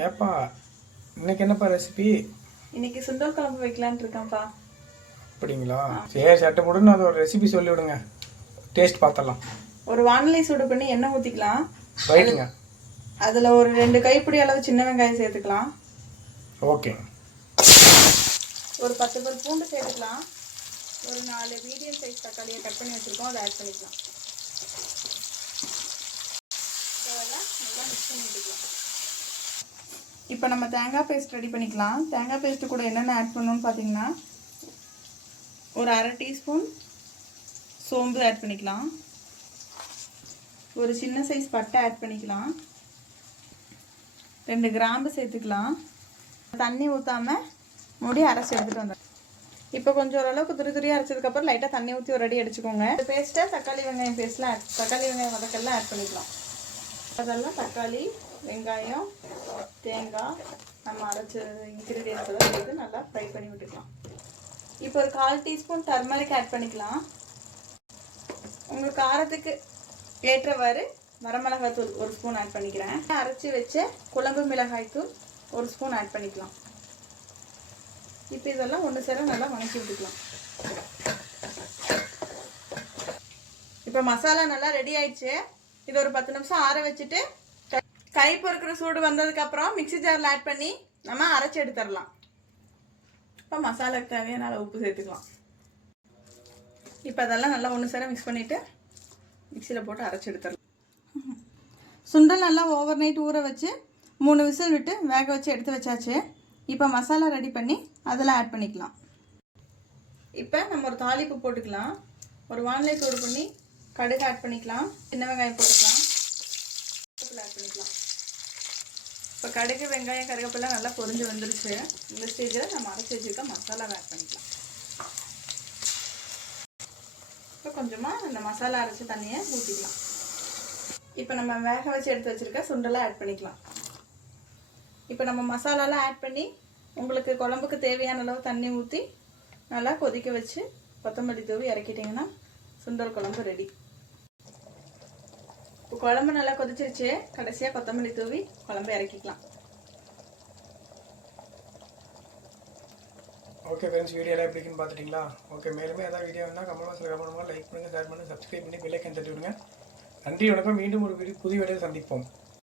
ஏப்பா இன்னைக்கு என்னப்பா ரெசிபி? இன்னைக்கு சுண்டல் குழம்பு வைக்கலான்னு இருக்கேன்ப்பா. அப்படிங்களா? சரி, சட்டை போடுன்னு அது ஒரு ரெசிபி சொல்லி விடுங்க, டேஸ்ட் பார்த்தலாம். ஒரு வானிலை சூடு பண்ணி எண்ணெய் ஊற்றிக்கலாம். ரைட்டுங்க. அதில் ஒரு 2 கைப்பிடி அளவு சின்ன வெங்காயம் சேர்த்துக்கலாம். ஓகே. ஒரு 10 பல் பூண்டு சேர்த்துக்கலாம். ஒரு 4 மீடியம் சைஸ் தக்காளியை கட் பண்ணி வச்சுருக்கோம், அதை ஆட் பண்ணிக்கலாம். அதெல்லாம் நல்லா மிக்ஸ் பண்ணி விட்டுக்கலாம். இப்போ நம்ம தேங்காய் பேஸ்ட் ரெடி பண்ணிக்கலாம். தேங்காய் பேஸ்ட்டு கூட என்னென்ன ஆட் பண்ணணும்னு பார்த்தீங்கன்னா, ஒரு 1/2 டீஸ்பூன் சோம்பு ஆட் பண்ணிக்கலாம். ஒரு சின்ன சைஸ் பட்டை ஆட் பண்ணிக்கலாம். 2 கிராம்பு சேர்த்துக்கலாம். தண்ணி ஊற்றாமல் மூடி அரைச்சி எடுத்துகிட்டு வந்துடும். இப்போ கொஞ்சம் ஓரளவுக்கு துரிதுரியாக அரைச்சதுக்கப்புறம் லைட்டாக தண்ணி ஊற்றி ஒரு அடி அடிச்சுக்கோங்க. இந்த பேஸ்ட்டை தக்காளி வெங்காயம் பேஸ்ட்லாம் தக்காளி வெங்காயம் வதக்கெல்லாம் ஆட் பண்ணிக்கலாம். அதெல்லாம் தக்காளி, வெங்காயம், தேங்காய், நம்ம அரைச்ச இன்க்ரீடியன்ஸ் எல்லாம் சேர்த்து நல்லா ஃப்ரை பண்ணி விட்டுக்கலாம். இப்போ ஒரு 1/4 டீஸ்பூன் டர்மரிக் ஆட் பண்ணிக்கலாம். உங்கள் காரத்துக்கு ஏற்றவாறு வரமிளகாய் தூள் 1 ஸ்பூன் ஆட் பண்ணிக்கிறேன். அரைச்சி வச்ச குழம்பு மிளகாய் தூள் 1 ஸ்பூன் ஆட் பண்ணிக்கலாம். இப்போ இதெல்லாம் ஒன்று சேர நல்லா வதக்கி விட்டுக்கலாம். இப்போ மசாலா நல்லா ரெடி ஆயிடுச்சு. இது ஒரு 10 நிமிஷம் ஆற வச்சுட்டு கை பொறுக்கிற சூடு வந்ததுக்கப்புறம் மிக்ஸி ஜாரில் ஆட் பண்ணி நம்ம அரைச்சி எடுத்துடலாம். இப்போ மசாலாக்கு தேவையான அளவு உப்பு சேர்த்துக்கலாம். இப்போ அதெல்லாம் நல்லா ஒன்று சேர மிக்ஸ் பண்ணிவிட்டு மிக்சியில் போட்டு அரைச்சி எடுத்துடலாம். சுண்டல் நல்லா ஓவர் நைட் ஊற வச்சு 3 விசில் விட்டு வேக வச்சு எடுத்து வச்சாச்சு. இப்போ மசாலா ரெடி பண்ணி அதில் ஆட் பண்ணிக்கலாம். இப்போ நம்ம ஒரு தாளிப்பு போட்டுக்கலாம். ஒரு வானிலை சூடு பண்ணி கடுகு ஆட் பண்ணிக்கலாம். சின்ன வெங்காயம் போட்டுக்கலாம். கருவேப்பிலை ஆட் பண்ணிக்கலாம். இப்போ கடுகு, வெங்காயம், கருவேப்பிலை நல்லா பொரிஞ்சு வந்துருச்சு. இந்த ஸ்டேஜில் நம்ம அரைச்சி வச்சுருக்க மசாலாவை ஆட் பண்ணிக்கலாம். இப்போ கொஞ்சமாக இந்த மசாலா அரைச்சி தண்ணியை ஊற்றிக்கலாம். இப்போ நம்ம வேக வச்சு எடுத்து வச்சுருக்க சுண்டலை ஆட் பண்ணிக்கலாம். இப்போ நம்ம மசாலாலாம் ஆட் பண்ணி உங்களுக்கு குழம்புக்கு தேவையான அளவு தண்ணி ஊற்றி நல்லா கொதிக்க வச்சு கொத்தமல்லி தூவி இறக்கிட்டிங்கன்னா சுண்டல் குழம்பு ரெடி. இப்போ குழம்பு நல்லா கொதிச்சிருச்சு. கடைசியாக கொத்தமல்லி தூவி குழம்பு இறக்கிக்கலாம். ஓகே ஃப்ரெண்ட்ஸ், வீடியோலாம் எப்படி இருக்குன்னு பார்த்துட்டிங்களா? ஓகே, மேலுமே ஏதாவது வீடியோ வேணால் கமெண்ட் பாக்ஸில் கமெண்ட் பண்ணுங்கள், லைக் பண்ணுங்கள், ஷேர் பண்ணுங்கள், சப்ஸ்கிரைப் பண்ணி பெல் ஐக்கன் தட்டி விடுங்க. நன்றி, வணக்கம். மீண்டும் ஒரு புதிய வீடியோவில் சந்திப்போம்.